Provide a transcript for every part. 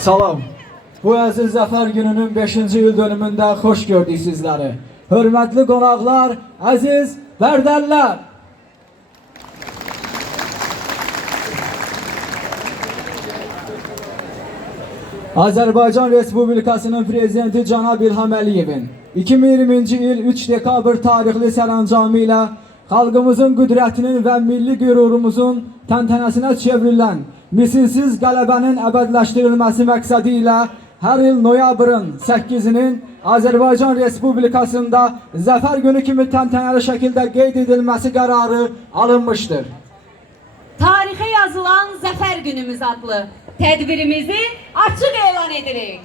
Salam. Bu əziz Zəfər gününün 5-ci il dönümündə xoş gördük sizləri. Hörmətli qonaqlar, əziz Bərdəlilər. Azərbaycan Respublikasının Prezidenti Cənab İlham Əliyevin 2020-ci il 3 dekabr tarixli sərəncamı ilə xalqımızın qüdrətinin və milli qürurumuzun təntənəsinə çevrilən misilsiz qələbənin əbədləşdirilməsi məqsədi ilə hər il noyabrın 8-nin Azərbaycan Respublikasında Zəfər günü kimi təntənəli şəkildə qeyd edilməsi qərarı alınmışdır. Tarixə yazılan Zəfər günümüz adlı tədbirimizi açıq elan edirik.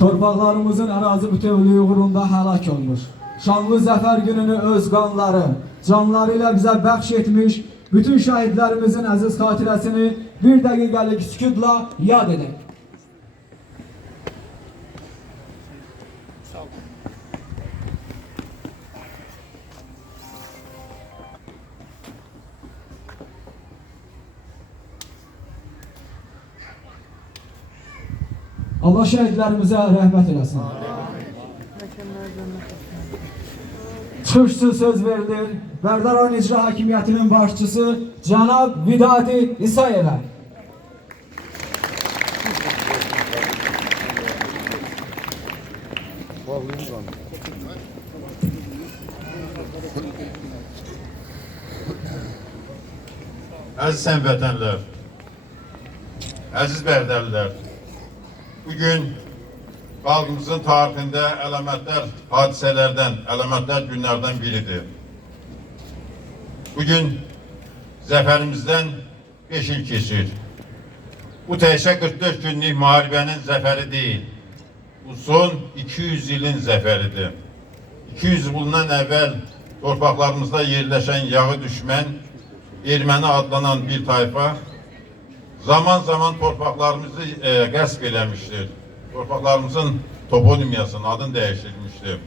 Torpaqlarımızın ərazi bütövlüyü uğrunda həlak olmuş. Şanlı Zəfər gününü öz qanları, canları ilə bizə bəxş etmiş bütün şəhidlərimizin əziz xatirəsini bir dəqiqəlik sükutla yad edək. Allah şəhidlərimizə rəhmət eləsin. Çıxışçı söz verilir Bərdər rayon İcra Hakimiyyətinin başçısı Cənab Vidadi İsayevə. Əziz həmvətənlər, əziz Bərdəlilər, bugün xalqımızın tarixində əlamətlər hadisələrdən, əlamətlər günlərdən biridir. Bugün zəfərimizdən 5 il keçir. Bu təkcə 44 günlük müharibənin zəfəri deyil. Bu son 200 ilin zəfəridir. 200 bundan əvvəl torpaqlarımızda yerləşən yağı düşmən, erməni adlanan bir tayfa zaman zaman torpaqlarımızı qəsb eləmişdir. Torpaqlarımızın toponimiyasının adını dəyişdirilmişdir.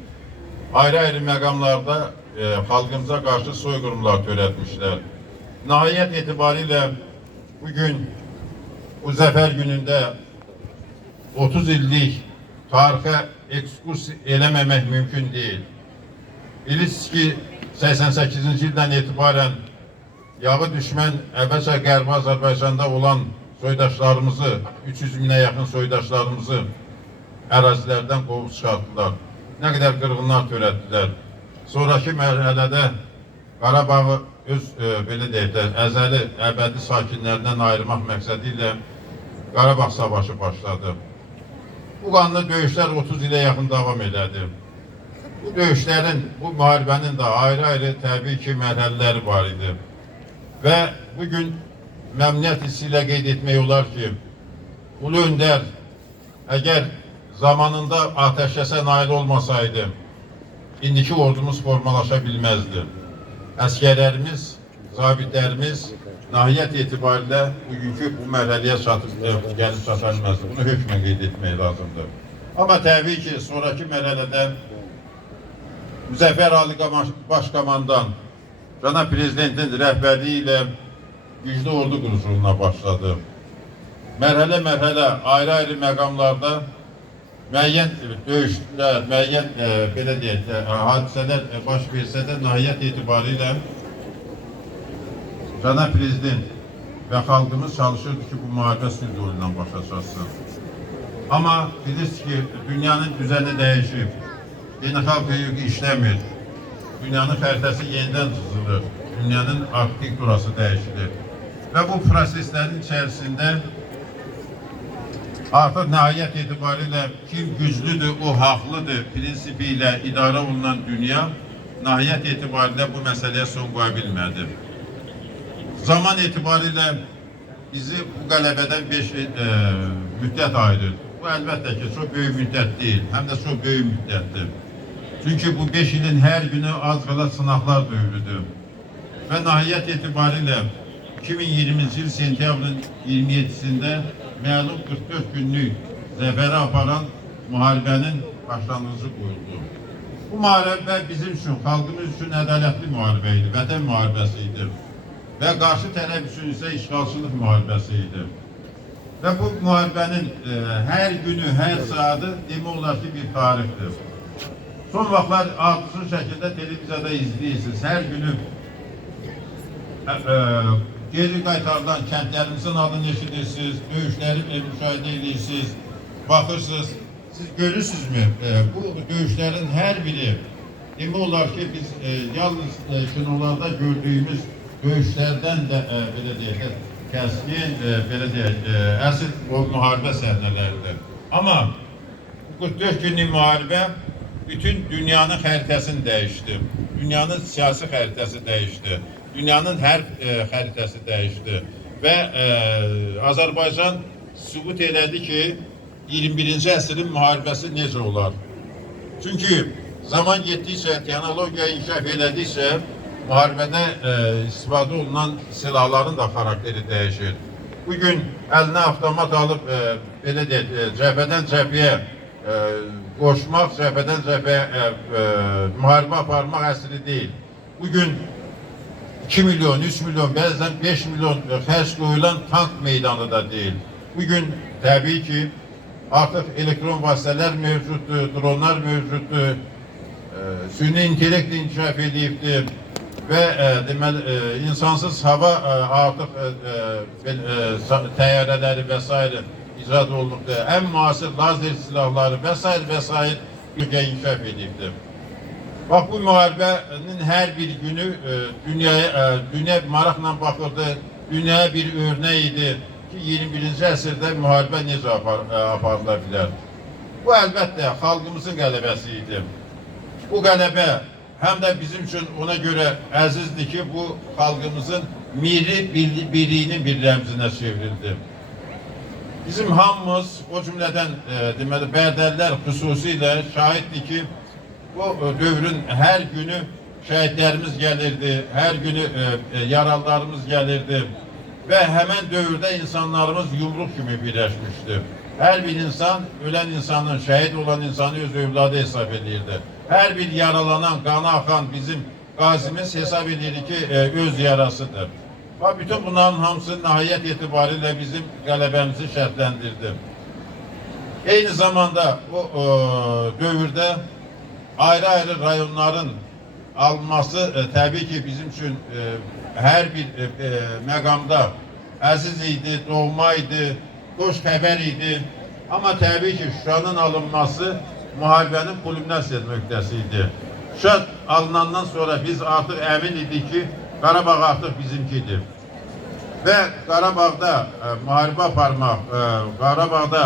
Ayrı-ayrı məqamlarda xalqımıza qarşı soyqırımlar törətmişlər. Nəhayət etibarilə bugün bu Zəfər günündə 30 illik tarixə ekskurs eləməmək mümkün deyil. Bilirsiniz ki, 88-ci ildən etibarən yağı düşmən əvvəlcə Qərbi Azərbaycanda olan soydaşlarımızı, 300 minə yaxın soydaşlarımızı ərazilərdən qovub çıxartdılar. Nə qədər qırğınlar törətdilər. Sonraki mərhələdə Qarabağı öz belə deyək də əzəli, əbədi sakinlərindən ayırmaq məqsədi ilə Qarabağ savaşı başladı. Bu qanlı döyüşlər 30 ilə yaxın davam elədi. Bu döyüşlərin, bu müharibənin də ayrı-ayrı təbii ki mərhələləri var idi. Və bugün məmnuniyyət hissi ilə qeyd etmək olar ki, Ulu Öndər əgər zamanında atəşkəsə nail olmasaydı, indiki ordumuz formalaşa bilməzdi. Əskərlərimiz, zabitlərimiz nahiyyət etibarilə bugünkü bu mərhələyə gəlib çata bilməzdi. Bunu hökmən qeyd etmək lazımdır. Amma təbii ki, sonraki mərhələdə Müzəffər Ali Başkomandan Cənab Prezidentin rəhbərliyi ilə güclü ordu quruluşuna başladı. Mərhələ-mərhələ, ayrı-ayrı məqamlarda müəyyən döyüşlər, müəyyən belə deyək, hadisələr baş versə də nahiyyət etibarilə Cənab Prezident və xalqımız çalışırdı ki, bu müharibə sülh yolu ilə başa çatsın. Amma bilirsiniz ki, dünyanın düzəni dəyişib, beynəlxalq hüquq işləmir, dünyanın xəritəsi yenidən çizilir, dünyanın arxitekturası dəyişilir və bu proseslərin içərisində artıq nahiyyət etibarilə kim güclüdür, o haqlıdır prinsipi ilə idarə olunan dünya nahiyyət etibarilə bu məsələyə son qoya bilmədi. Zaman etibarilə bizi bu qələbədən 5 müddət ayırır. Bu əlbəttə ki, çox böyük müddət deyil, həm də çox böyük müddətdir. Çünki bu 5 ilin hər günü az qala sınaqlar dövrüdür. Və nahiyyət etibarilə 2020-ci il sentyabrın 27-sində məlum 44 günlük zəfəri aparan müharibənin başlanğıcı qoyuldu. Bu müharibə bizim üçün, xalqımız üçün ədalətli müharibə idi, vətən müharibəsi idi. Və qarşı tərəf üçün isə işğalçılıq müharibəsi idi. Və bu müharibənin hər günü, hər saatı demək olar ki, bir tarixdir. Son vaxtlar ardıcıl şəkildə televiziyada izləyirsiniz. Hər günü geri qaytarılan kəndlərimizin adını eşidirsiniz, döyüşləri müşahidə edirsiniz, baxırsınız. Siz görürsünüzmü? Bu döyüşlərin hər biri demək olar ki, biz yalnız kinolarda gördüyümüz döyüşlərdən də belə deyək, kəskin, belə deyək, əsl müharibə səhnələridir. Amma 44 günlük müharibə bütün dünyanın xəritəsini dəyişdi. Dünyanın siyasi xəritəsi dəyişdi. Dünyanın hər xəritəsi dəyişdi. Və Azərbaycan sübut elədi ki, 21-ci əsrin müharibəsi necə olar? Çünki zaman getdikcə, texnologiya inkişaf elədikcə, müharibədə istifadə olunan silahların da xarakteri dəyişir. Bugün əlinə avtomat alıb, belə deyək, cəbhədən cəbhəyə qoşmaq, cəbhədən cəbhəyə müharibə aparmaq əsli deyil. Bugün 2 milyon, 3 milyon, bəzən 5 milyon xərc qoyulan tank meydanı da deyil. Bugün təbii ki, artıq elektron vasitələr mövcuddur, dronlar mövcuddur, süni intellekt inkişaf edibdir və deməli, insansız hava artıq təyyarələri və s. icad olunubdur. Ən müasir lazer silahları və s. inkişaf edibdir. Bax, bu müharibənin hər bir günü dünya maraqla baxırdı, dünyaya bir örnək idi ki, 21-ci əsrdə müharibə necə aparıla bilər. Bu, əlbəttə, xalqımızın qələbəsi idi. Bu qələbə həm də bizim üçün ona görə əzizdir ki, bu xalqımızın milli birliyinin bir rəmzinə çevrildi. Bizim hamımız, o cümlədən deməli, bərdəlilər xüsusilə şahiddir ki, bu dövrün hər günü şəhidlərimiz gəlirdi, hər günü yaralılarımız gəlirdi və həmən dövrdə insanlarımız yumruq kimi birləşmişdi. Hər bir insan, ölən insanın, şəhid olan insanı öz övladı hesab edirdi. Hər bir yaralanan, qanı axan bizim qazimiz hesab edirdi ki, öz yarasıdır. Və bütün bunların hamısı nahiyyət etibarilə bizim qələbəmizi şərtləndirdi. Eyni zamanda o dövrdə ayrı-ayrı rayonların alınması təbii ki, bizim üçün hər bir məqamda əziz idi, doğma idi, xoş xəbər idi. Amma təbii ki, Şuşanın alınması müharibənin kulminasiya nöqtəsi idi. Şuşa alınandan sonra biz artıq əmin idik ki, Qarabağ artıq bizimkidir. Və Qarabağda müharibə aparmaq, Qarabağda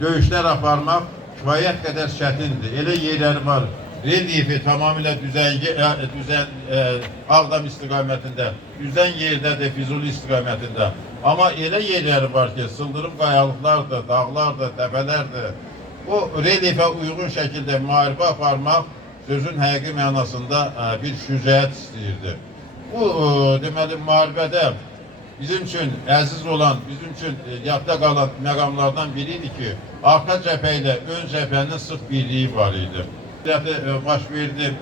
döyüşlər aparmaq kifayət qədər çətindir. Elə yerləri var, relyefi tamamilə Ağdam istiqamətində, düzən yerdədir, Füzuli istiqamətində. Amma elə yerləri var ki, sıldırım qayalıqlardır, dağlardır, təpələrdir. O relyefə uyğun şəkildə müharibə aparmaq sözün həqiqi mənasında bir şücaət istəyirdi. Bu deməli müharibədə bizim üçün əziz olan, bizim üçün yadda qalan məqamlardan biriydi ki, arxa cəbhə ilə ön cəbhənin sıx birliyi var idi. Baş verdi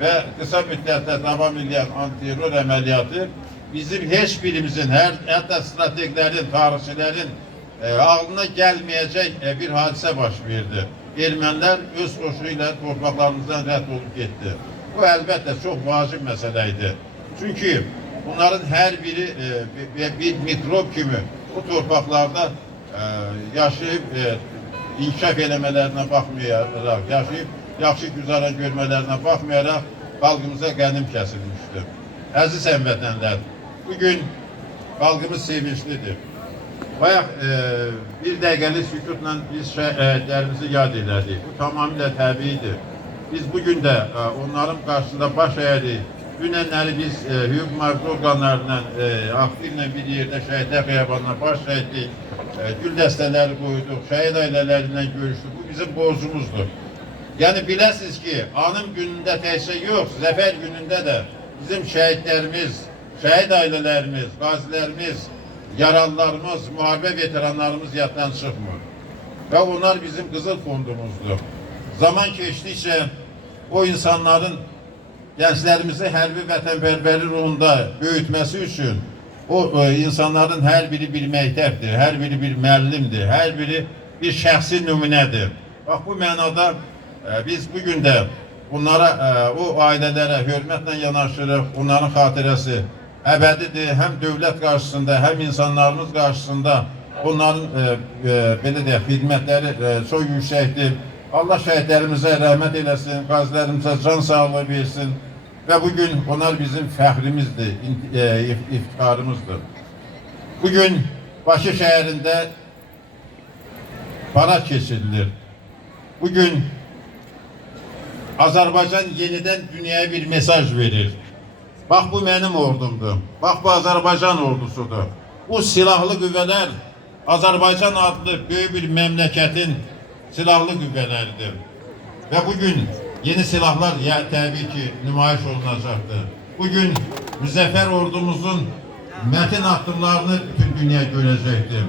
və qısa müddətdə davam edən antiterror əməliyyatı bizim heç birimizin, hətta strateglərin, tarixçilərin ağlına gəlməyəcək bir hadisə baş verdi. Ermənilər öz xoşu ilə torpaqlarımızdan rədd olub getdi. Bu əlbəttə çox vacib məsələ idi. Çünki bunların hər biri bir mikrob kimi bu torpaqlarda yaşayıb inkişaf eləmələrinə baxmayaraq, yaşayıb yaxşı güzəran görmələrinə baxmayaraq xalqımıza qənim kəsilmişdir. Əziz həmvətənlər, bugün xalqımız sevinçlidir. Bayaq bir dəqiqəlik sükutla biz şəhidlərimizi yad elədik. Bu tamamilə təbiidir. Biz bugün də onların qarşısında baş əyirik. Dünənləri biz hüquq mühafizə orqanlarından aktivlə bir yerdə şəhidlər xiyabanına baş əydik. Gül dəstələri qoyduq, şəhid ailələrindən görüşdük. Bu bizim borcumuzdur. Yəni biləsiniz ki, anım günündə təkcə yox, zəfər günündə də bizim şəhidlərimiz, şəhid ailələrimiz, qazilərimiz, yaralılarımız, müharibə veteranlarımız yaddan çıxmır. Və onlar bizim qızıl fondumuzdur. Zaman keçdikcə o insanların gənclərimizi hərbi vətənpərvərlik ruhunda böyütməsi üçün o insanların hər biri bir məktəbdir, hər biri bir müəllimdir, hər biri bir şəxsi nümunədir. Bax, bu mənada biz bugün də bunlara, o ailələrə hörmətlə yanaşırıq, onların xatirəsi əbədidir, həm dövlət qarşısında, həm insanlarımız qarşısında onların belə deyək, xidmətləri çox yüksəkdir. Allah şəhidlərimizə rəhmət eləsin, qazilərimizə can sağlığı versin və bugün onlar bizim fəxrimizdir, iftiharımızdır. Bugün Bakı şəhərində parad keçirilir. Bugün Azərbaycan yenidən dünyaya bir mesaj verir. Bax, bu mənim ordumdur. Bax, bu Azərbaycan ordusudur. Bu silahlı qüvvələr Azərbaycan adlı böyük bir məmləkətin silahlı qüvvələridir. Və bugün yeni silahlar təbii ki nümayiş olunacaqdır. Bugün müzəffər ordumuzun mətin addımlarını bütün dünya görəcəkdir.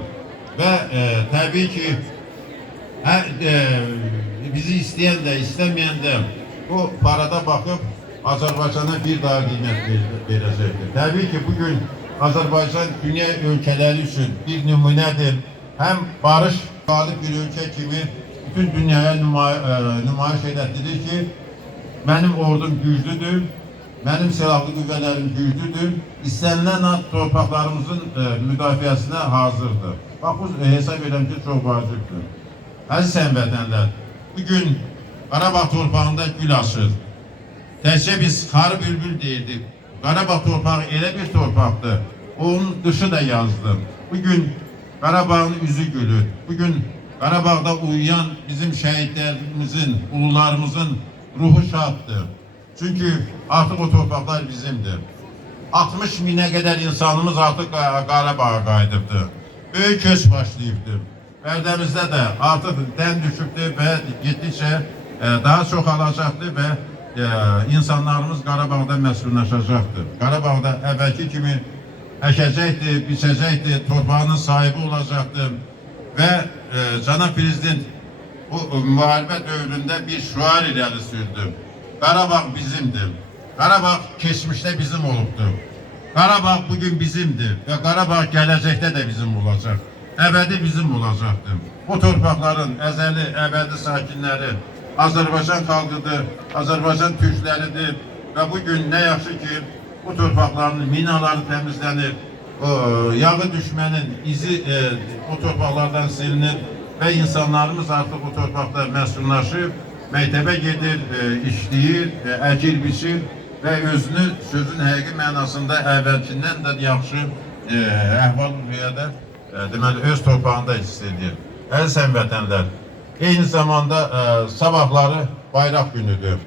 Və təbii ki bizi istəyən də, istəməyən də bu parada baxıb Azərbaycana bir daha qiymət verəcəkdir. Təbii ki bugün Azərbaycan dünya ölkələri üçün bir nümunədir. Həm barış qalib bir ölkə kimi bütün dünyaya nümayiş edətdirir ki, mənim ordum güclüdür, mənim silahlı qüvvələrim güclüdür, istənilən torpaqlarımızın müdafiəsinə hazırdır. Bax, bu hesab edirəm ki, çox vacibdir. Əziz həmvətənlər, bugün Qarabağ torpağında gül açır. Təkcə biz xarı bülbül deyirdik. Qarabağ torpağı elə bir torpaqdır, onun dışı da yazdı. Bugün Qarabağın üzü gülür. Bugün Qarabağda uyuyan bizim şəhidlərimizin, ulularımızın ruhu şaddır. Çünki artıq o torpaqlar bizimdir. 60 minə qədər insanımız artıq Qarabağa qayıdıbdır. Böyük köç başlayıbdır. Bərdəmizdə də artıq dən düşübdür və getdikcə daha çox alacaqdır və insanlarımız Qarabağda məskunlaşacaqdır. Qarabağda əvvəlki kimi əkəcəkdir, biçəcəkdir, torpağının sahibi olacaqdır. Və Cənab Prezident bu müharibə dövründə bir şüar irəli sürdü. Qarabağ bizimdir. Qarabağ keçmişdə bizim olubdur. Qarabağ bugün bizimdir və Qarabağ gələcəkdə də bizim olacaq. Əbədi bizim olacaqdır. Bu torpaqların əzəli, əbədi sakinləri Azərbaycan xalqıdır, Azərbaycan türkləridir və bugün nə yaxşı ki bu torpaqların minaları təmizlənir, yağı düşmənin izi o torpaqlardan silinir və insanlarımız artıq o torpaqda məskunlaşıb, məktəbə gedir, işləyir, əkir, biçir və özünü sözün həqiqi mənasında əvvəlkindən də yaxşı əhval-ruhiyyədə deməli öz torpağında hiss edir. Əziz həmvətənlər, eyni zamanda sabahları bayraq günüdür.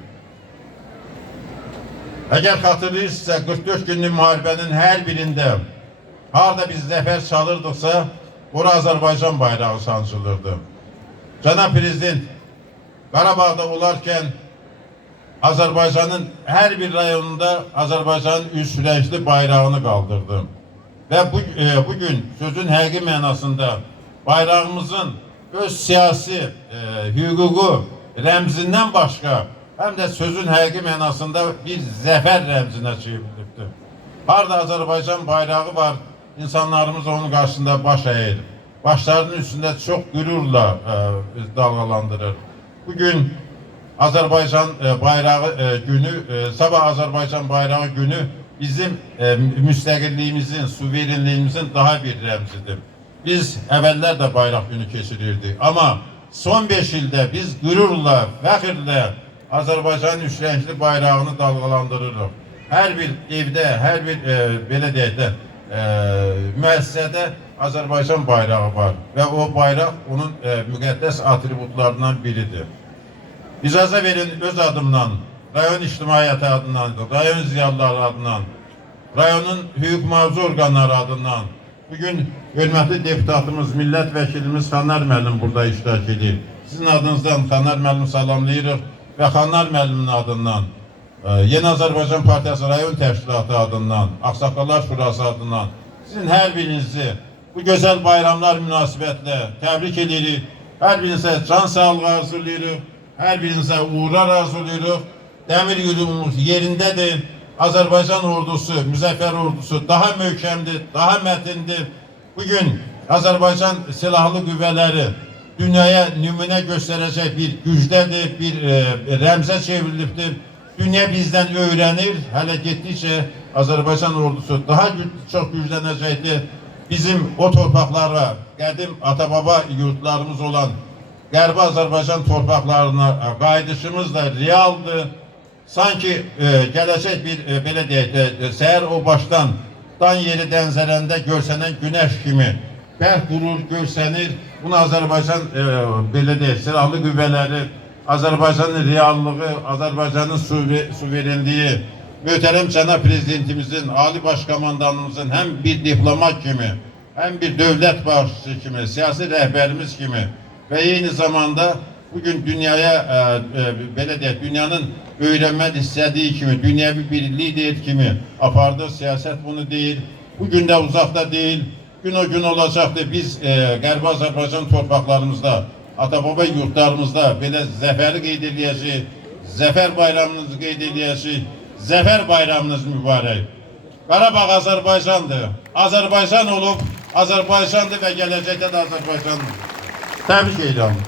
Əgər xatırlayırsınızsa 44 günlük müharibənin hər birində harada biz zəfər çalırdıqsa, ora Azərbaycan bayrağı sancılırdı. Cənab Prezident Qarabağda olarkən Azərbaycanın hər bir rayonunda Azərbaycanın üç rəngli bayrağını qaldırdı. Və bugün sözün həqiqi mənasında bayrağımızın öz siyasi hüququ rəmzindən başqa həm də sözün həqiqi mənasında bir zəfər rəmzinə çevrilibdir. Harada Azərbaycan bayrağı var, insanlarımız onun qarşısında baş əyir. Başlarının üstündə çox qürurla dalgalandırır. Bugün Azərbaycan bayrağı günü, sabah Azərbaycan bayrağı günü bizim müstəqilliyimizin, suverenliyimizin daha bir rəmzidir. Biz əvvəllər də bayraq günü keçirirdik. Amma son 5 ildə biz qürurla, fəxrlə Azərbaycanın üç rəngli bayrağını dalgalandırırıq. Hər bir evdə, hər bir belə deyək də müəssisədə Azərbaycan bayrağı var və o bayraq onun müqəddəs atributlarından biridir. İcazə verin öz adımdan, rayon ictimaiyyəti adından, rayon ziyalıları adından, rayonun hüquq mühafizə orqanları adından bugün hörmətli deputatımız, millət vəkilimiz Xanlar müəllim burada iştirak edir. Sizin adınızdan Xanlar müəllim salamlayırıq və Xanlar müəllimin adından Yeni Azərbaycan Partiyası rayon təşkilatı adından, Ağsaqqallar Şurası adından sizin hər birinizi bu gözəl bayramlar münasibətlə təbrik edirik. Hər birinizə can sağlığı arzulayırıq, hər birinizə uğurlar arzulayırıq. Dəmir yolumuz yerindədir. Azərbaycan ordusu, müzəffər ordusu daha möhkəmdir, daha mətindir. Bugün Azərbaycan silahlı qüvvələri dünyaya nümunə göstərəcək bir gücdədir, bir rəmzə çevrilibdir. Dünya bizdən öyrənir, hələ getdikcə Azərbaycan ordusu daha çox güclənəcəkdir. Bizim o torpaqlara, qədim ata-baba yurtlarımız olan Qərbi Azərbaycan torpaqlarına qayıdışımız da realdır. Sanki gələcək bir, belə deyək, səhər o başdan dan yeri dənzərəndə görsənən günəş kimi bərk qurur, görsənir. Bunu Azərbaycan, belə deyək, silahlı qüvvələri, Azərbaycanın reallığı, Azərbaycanın suverenliyi, möhtərəm cənab prezidentimizin, ali başkomandanımızın həm bir diplomat kimi, həm bir dövlət başçısı kimi, siyasi rəhbərimiz kimi və eyni zamanda bugün dünyaya, belə deyək, dünyanın öyrənmək istədiyi kimi, dünyəvi bir lider kimi apardığı siyasət bunu deyil. Bugün də uzaqda deyil, gün o gün olacaqdır. Biz Qərbi Azərbaycan torpaqlarımızda, ata-baba yurtlarımızda belə zəfəri qeyd edəcəyik, zəfər bayramınızı qeyd edəcəyik. Zəfər bayramınız mübarək. Qarabağ Azərbaycandır. Azərbaycan olub, Azərbaycandır və gələcəkdə də Azərbaycandır. Təbrik edirəm.